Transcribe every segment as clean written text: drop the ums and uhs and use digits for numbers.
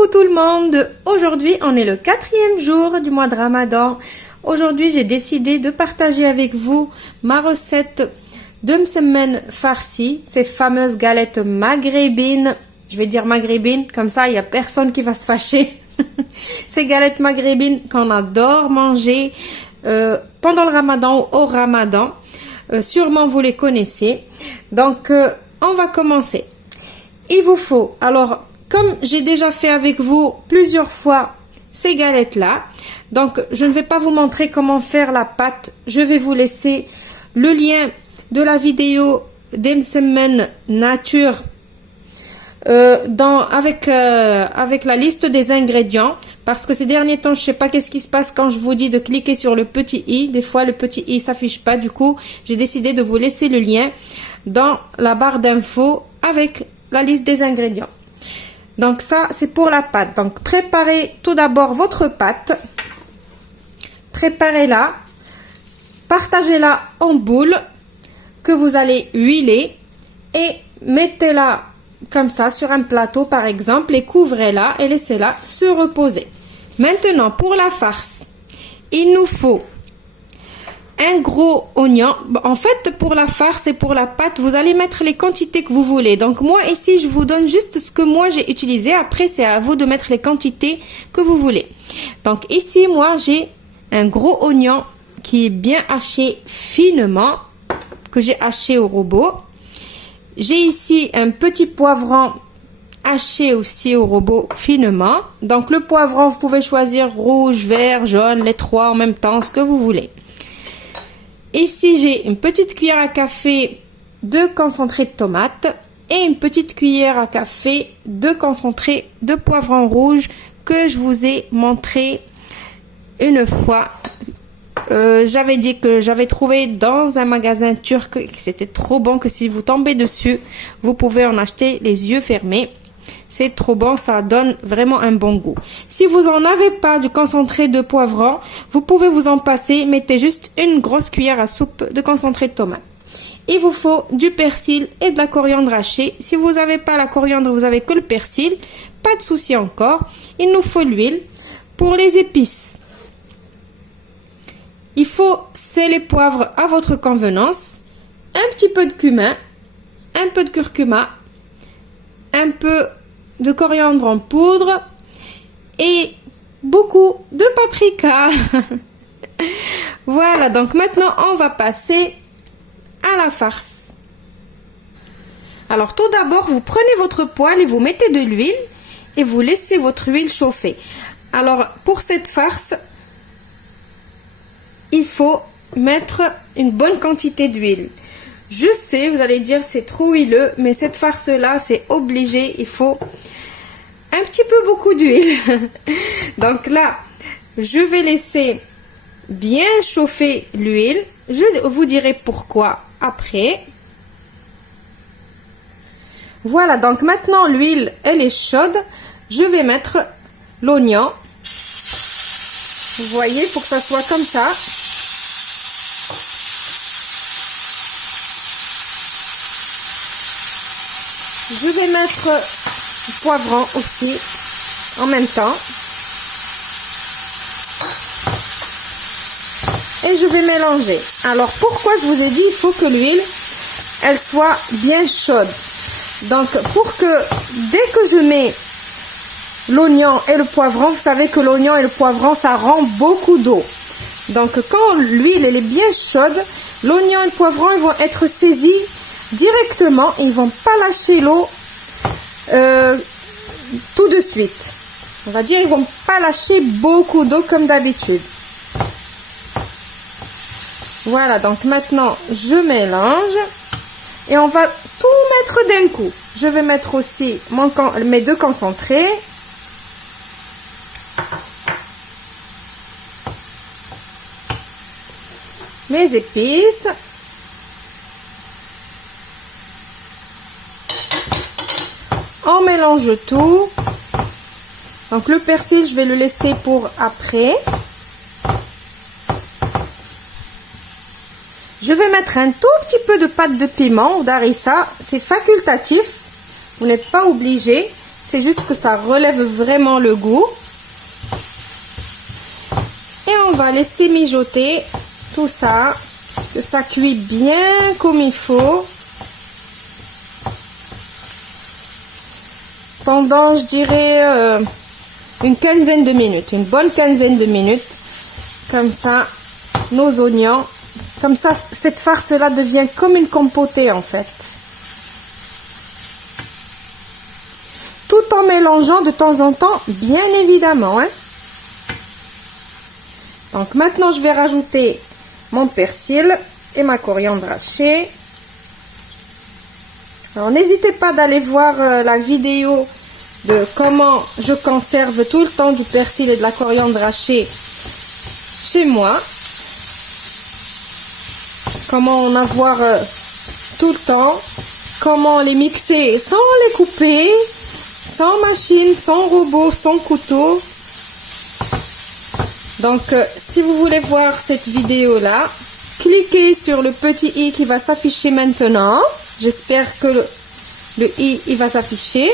Coucou tout le monde, aujourd'hui on est le 4e jour du mois de Ramadan. Aujourd'hui j'ai décidé de partager avec vous ma recette de msemen farci, ces fameuses galettes maghrébines. Je vais dire maghrébines, comme ça il n'y a personne qui va se fâcher. Ces galettes maghrébines qu'on adore manger pendant le Ramadan ou au Ramadan. Sûrement vous les connaissez. Donc on va commencer. Il vous faut, alors comme j'ai déjà fait avec vous plusieurs fois ces galettes là, donc je ne vais pas vous montrer comment faire la pâte. Je vais vous laisser le lien de la vidéo des msemen nature avec la liste des ingrédients, parce que ces derniers temps je sais pas qu'est-ce qui se passe quand je vous dis de cliquer sur le petit i. Des fois le petit i s'affiche pas, du coup j'ai décidé de vous laisser le lien dans la barre d'infos avec la liste des ingrédients. Donc ça c'est pour la pâte. Donc préparez tout d'abord votre pâte, préparez-la, partagez-la en boules que vous allez huiler et mettez-la comme ça sur un plateau par exemple et couvrez-la et laissez-la se reposer. Maintenant pour la farce, il nous faut un gros oignon. En fait pour la farce et pour la pâte vous allez mettre les quantités que vous voulez. Donc moi ici je vous donne juste ce que moi j'ai utilisé. Après c'est à vous de mettre les quantités que vous voulez. Donc ici moi j'ai un gros oignon qui est bien haché finement, que j'ai haché au robot. J'ai ici un petit poivron haché aussi au robot finement. Donc le poivron vous pouvez choisir rouge, vert, jaune, les trois en même temps, ce que vous voulez. Ici j'ai une petite cuillère à café de concentré de tomate et une petite cuillère à café de concentré de poivron rouge que je vous ai montré une fois. J'avais dit que j'avais trouvé dans un magasin turc que c'était trop bon, que si vous tombez dessus vous pouvez en acheter les yeux fermés. C'est trop bon, ça donne vraiment un bon goût. Si vous en avez pas du concentré de poivron, vous pouvez vous en passer. Mettez juste une grosse cuillère à soupe de concentré de tomate. Il vous faut du persil et de la coriandre hachée. Si vous n'avez pas la coriandre, vous avez que le persil. Pas de souci encore. Il nous faut l'huile. Pour les épices, il faut sel et poivre à votre convenance. Un petit peu de cumin, un peu de curcuma, un peu de coriandre en poudre et beaucoup de paprika. Voilà, donc maintenant on va passer à la farce. Alors tout d'abord vous prenez votre poêle et vous mettez de l'huile et vous laissez votre huile chauffer. Alors pour cette farce il faut mettre une bonne quantité d'huile. Je sais, vous allez dire c'est trop huileux, mais cette farce là c'est obligé, il faut un petit peu beaucoup d'huile. Donc là je vais laisser bien chauffer l'huile, je vous dirai pourquoi après. Voilà, donc maintenant l'huile elle est chaude, je vais mettre l'oignon. Vous voyez, il faut que ça soit comme ça. Je vais mettre le poivron aussi en même temps. Et je vais mélanger. Alors pourquoi je vous ai dit il faut que l'huile elle soit bien chaude. Donc pour que dès que je mets l'oignon et le poivron, vous savez que l'oignon et le poivron ça rend beaucoup d'eau. Donc quand l'huile elle est bien chaude, l'oignon et le poivron ils vont être saisis directement, ils vont pas lâcher l'eau tout de suite. On va dire ils vont pas lâcher beaucoup d'eau comme d'habitude. Voilà, donc maintenant je mélange et on va tout mettre d'un coup. Je vais mettre aussi mes deux concentrés. Mes épices. On mélange tout. Donc le persil, je vais le laisser pour après. Je vais mettre un tout petit peu de pâte de piment ou d'harissa. C'est facultatif. Vous n'êtes pas obligé. C'est juste que ça relève vraiment le goût. Et on va laisser mijoter tout ça, que ça cuit bien comme il faut. Pendant, je dirais, une quinzaine de minutes, une bonne quinzaine de minutes. Comme ça, nos oignons, comme ça, cette farce-là devient comme une compotée en fait. Tout en mélangeant de temps en temps, bien évidemment. Hein. Donc maintenant, je vais rajouter mon persil et ma coriandre hachée. Alors n'hésitez pas d'aller voir la vidéo de comment je conserve tout le temps du persil et de la coriandre hachée chez moi. Comment en avoir tout le temps, comment les mixer sans les couper, sans machine, sans robot, sans couteau. Donc si vous voulez voir cette vidéo là, cliquez sur le petit i qui va s'afficher maintenant. J'espère que le i il va s'afficher.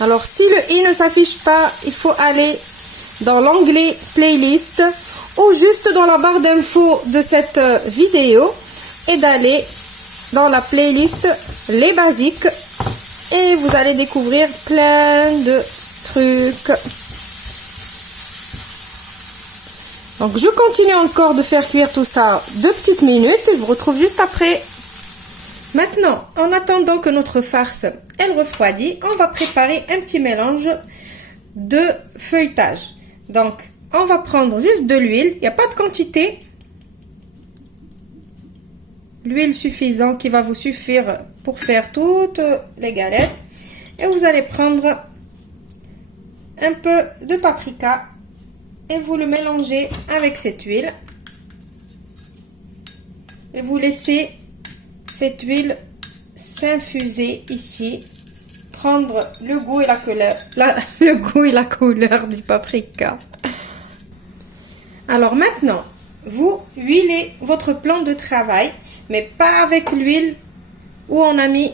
Alors si le i ne s'affiche pas, il faut aller dans l'onglet playlist ou juste dans la barre d'infos de cette vidéo et d'aller dans la playlist les basiques et vous allez découvrir plein de trucs. Donc je continue encore de faire cuire tout ça 2 petites minutes et je vous retrouve juste après. Maintenant, en attendant que notre farce elle refroidit, on va préparer un petit mélange de feuilletage. Donc, on va prendre juste de l'huile, il n'y a pas de quantité. L'huile suffisante qui va vous suffire pour faire toutes les galettes. Et vous allez prendre un peu de paprika et vous le mélangez avec cette huile. Et vous laissez cette huile s'infuser ici, prendre le goût et la couleur, le goût et la couleur du paprika. Alors maintenant, vous huilez votre plan de travail, mais pas avec l'huile où on a mis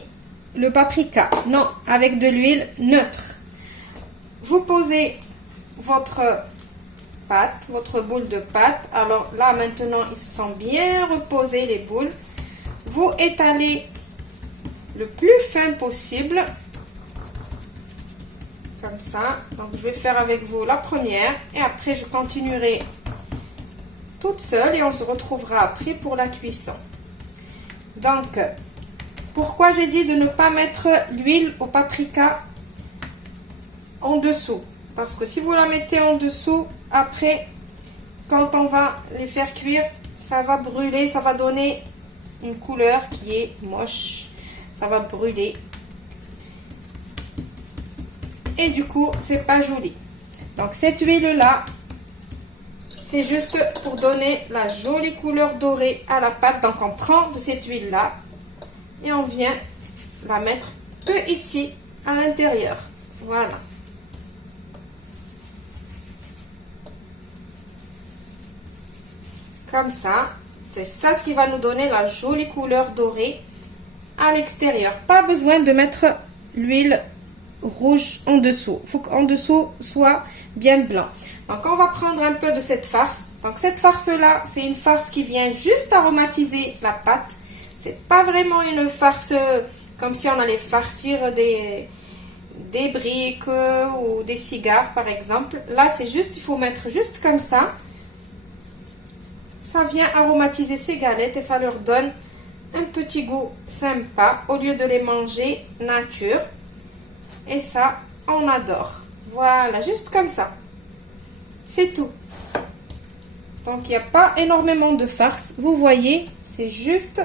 le paprika. Non, avec de l'huile neutre. Vous posez votre pâte, votre boule de pâte. Alors là maintenant, ils se sont bien reposés les boules. Vous étalez le plus fin possible. Comme ça. Donc je vais faire avec vous la première. Et après je continuerai toute seule. Et on se retrouvera après pour la cuisson. Donc, pourquoi j'ai dit de ne pas mettre l'huile au paprika en dessous? Parce que si vous la mettez en dessous, après, quand on va les faire cuire, ça va brûler, ça va donner une couleur qui est moche. Ça va brûler. Et du coup, c'est pas joli. Donc, cette huile-là, c'est juste pour donner la jolie couleur dorée à la pâte. Donc, on prend de cette huile-là et on vient la mettre que ici, à l'intérieur. Voilà. Comme ça. C'est ça ce qui va nous donner la jolie couleur dorée à l'extérieur. Pas besoin de mettre l'huile rouge en dessous. Il faut qu'en dessous soit bien blanc. Donc, on va prendre un peu de cette farce. Donc, cette farce-là, c'est une farce qui vient juste aromatiser la pâte. C'est pas vraiment une farce comme si on allait farcir des briques ou des cigares, par exemple. Là, c'est juste, il faut mettre juste comme ça. Ça vient aromatiser ces galettes et ça leur donne un petit goût sympa au lieu de les manger nature. Et ça, on adore. Voilà, juste comme ça. C'est tout. Donc, il n'y a pas énormément de farce. Vous voyez, c'est juste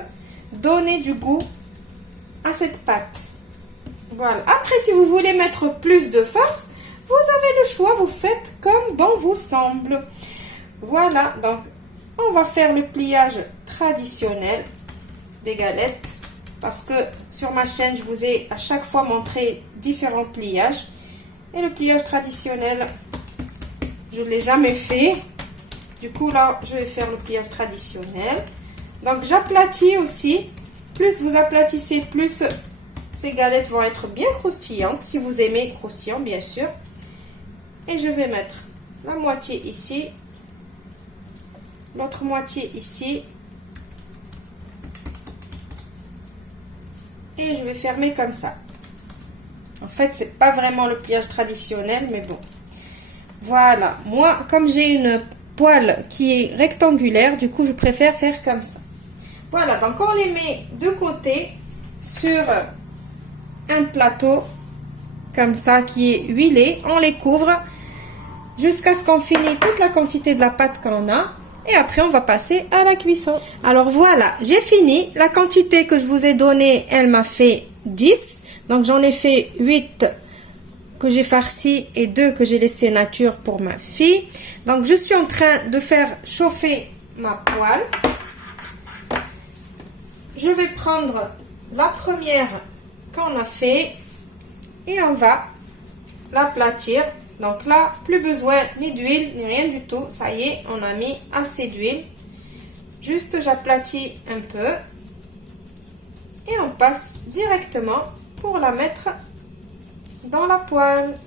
donner du goût à cette pâte. Voilà. Après, si vous voulez mettre plus de farce, vous avez le choix. Vous faites comme bon vous semble. Voilà. Donc, on va faire le pliage traditionnel des galettes. Parce que sur ma chaîne, je vous ai à chaque fois montré différents pliages. Et le pliage traditionnel, je ne l'ai jamais fait. Du coup, là, je vais faire le pliage traditionnel. Donc, j'aplatis aussi plus vous aplatissez, plus ces galettes vont être bien croustillantes, si vous aimez croustillant bien sûr. Et je vais mettre la moitié ici, l'autre moitié ici. Et je vais fermer comme ça. En fait, c'est pas vraiment le pliage traditionnel, mais bon. Voilà. Moi, comme j'ai une poêle qui est rectangulaire, du coup, je préfère faire comme ça. Voilà. Donc, on les met de côté sur un plateau comme ça qui est huilé. On les couvre jusqu'à ce qu'on finisse toute la quantité de la pâte qu'on a. Et après, on va passer à la cuisson. Alors voilà, j'ai fini. La quantité que je vous ai donnée, elle m'a fait 10. Donc, j'en ai fait 8 que j'ai farci et 2 que j'ai laissé nature pour ma fille. Donc, je suis en train de faire chauffer ma poêle. Je vais prendre la première qu'on a fait et on va l'aplatir. Donc là, plus besoin ni d'huile, ni rien du tout. Ça y est, on a mis assez d'huile. Juste, j'aplatis un peu. Et on passe directement pour la mettre dans la poêle.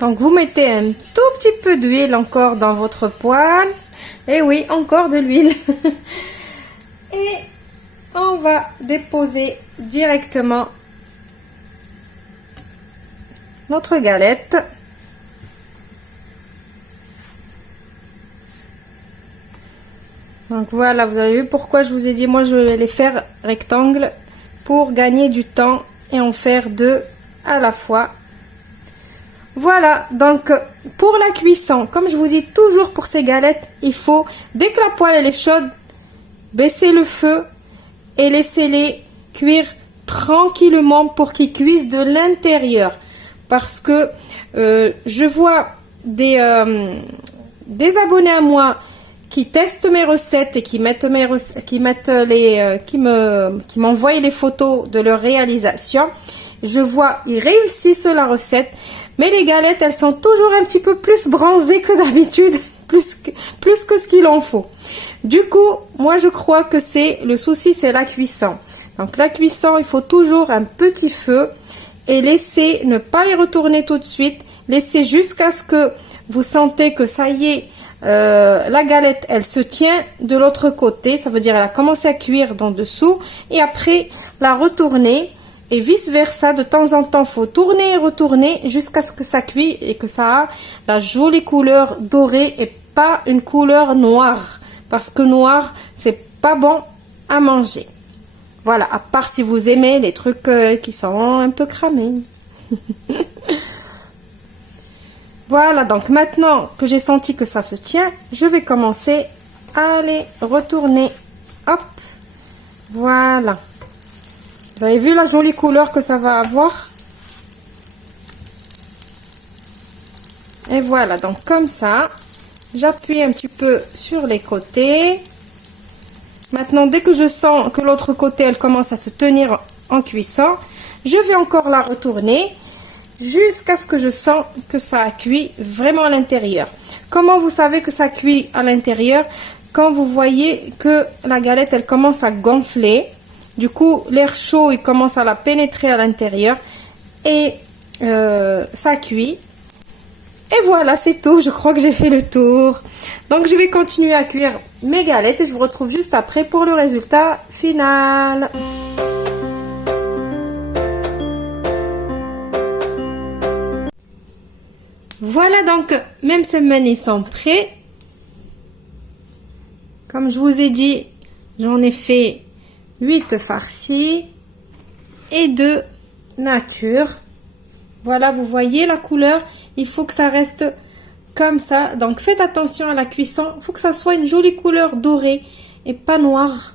Donc, vous mettez un tout petit peu d'huile encore dans votre poêle. Et oui, encore de l'huile. Et on va déposer directement notre galette. Donc voilà, vous avez vu pourquoi je vous ai dit, moi je vais les faire rectangle pour gagner du temps et en faire 2 à la fois. Voilà, donc pour la cuisson, comme je vous dis toujours pour ces galettes, il faut, dès que la poêle elle est chaude, baisser le feu et laisser-les cuire tranquillement pour qu'ils cuisent de l'intérieur. Parce que je vois des abonnés à moi qui testent mes recettes et qui m'envoient les photos de leur réalisation. Je vois, ils réussissent la recette, mais les galettes, elles sont toujours un petit peu plus bronzées que d'habitude, plus que ce qu'il en faut. Du coup, moi je crois que le souci, c'est la cuisson. Donc la cuisson, il faut toujours un petit feu et laisser, ne pas les retourner tout de suite, laisser jusqu'à ce que vous sentez que ça y est, la galette, elle se tient de l'autre côté, ça veut dire elle a commencé à cuire d'en dessous, et après la retourner, et vice versa, de temps en temps, faut tourner et retourner jusqu'à ce que ça cuit et que ça a la jolie couleur dorée et pas une couleur noire, parce que noir, c'est pas bon à manger. Voilà, à part si vous aimez les trucs qui sont un peu cramés. Voilà, donc maintenant que j'ai senti que ça se tient, je vais commencer à les retourner. Hop, voilà. Vous avez vu la jolie couleur que ça va avoir? Et voilà, donc comme ça, j'appuie un petit peu sur les côtés. Maintenant, dès que je sens que l'autre côté, elle commence à se tenir en cuisson, je vais encore la retourner jusqu'à ce que je sens que ça a cuit vraiment à l'intérieur. Comment vous savez que ça cuit à l'intérieur? Quand vous voyez que la galette, elle commence à gonfler. Du coup, l'air chaud, il commence à la pénétrer à l'intérieur. Et ça cuit. Et voilà, c'est tout. Je crois que j'ai fait le tour. Donc, je vais continuer à cuire mes galettes et je vous retrouve juste après pour le résultat final. Voilà, donc, même semaine, ils sont prêts. Comme je vous ai dit, j'en ai fait 8 farcis et 2 nature. Voilà, vous voyez la couleur. Il faut que ça reste comme ça. Donc, faites attention à la cuisson. Il faut que ça soit une jolie couleur dorée et pas noire.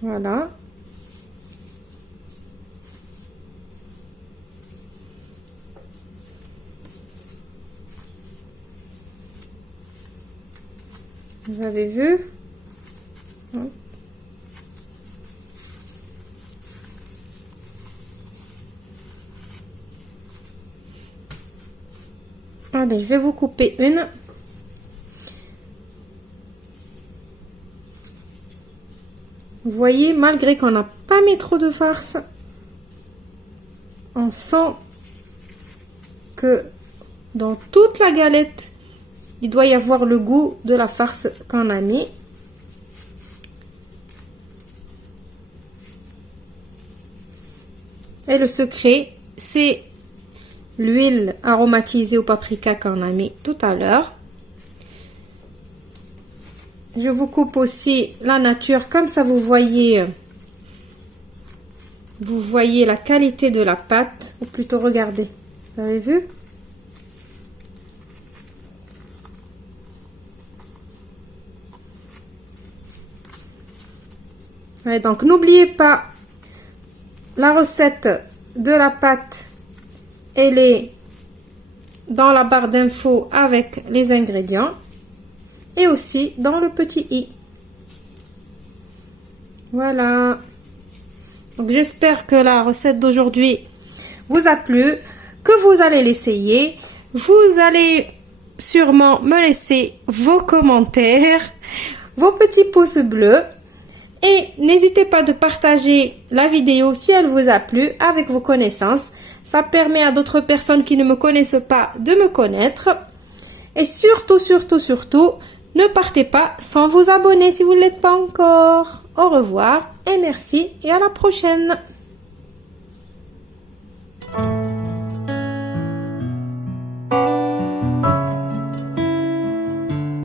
Voilà. Vous avez vu? Allez, je vais vous couper une. Vous voyez, malgré qu'on n'a pas mis trop de farce, on sent que dans toute la galette, il doit y avoir le goût de la farce qu'on a mis. Et le secret, c'est l'huile aromatisée au paprika qu'on a mis tout à l'heure. Je vous coupe aussi la nature, comme ça vous voyez la qualité de la pâte, ou plutôt regardez, vous avez vu? Ouais, donc n'oubliez pas la recette de la pâte, elle est dans la barre d'infos avec les ingrédients. Et aussi dans le petit i. Voilà. Donc j'espère que la recette d'aujourd'hui vous a plu, que vous allez l'essayer. Vous allez sûrement me laisser vos commentaires, vos petits pouces bleus. Et n'hésitez pas de partager la vidéo si elle vous a plu avec vos connaissances. Ça permet à d'autres personnes qui ne me connaissent pas de me connaître. Et surtout, ne partez pas sans vous abonner si vous ne l'êtes pas encore. Au revoir et merci et à la prochaine.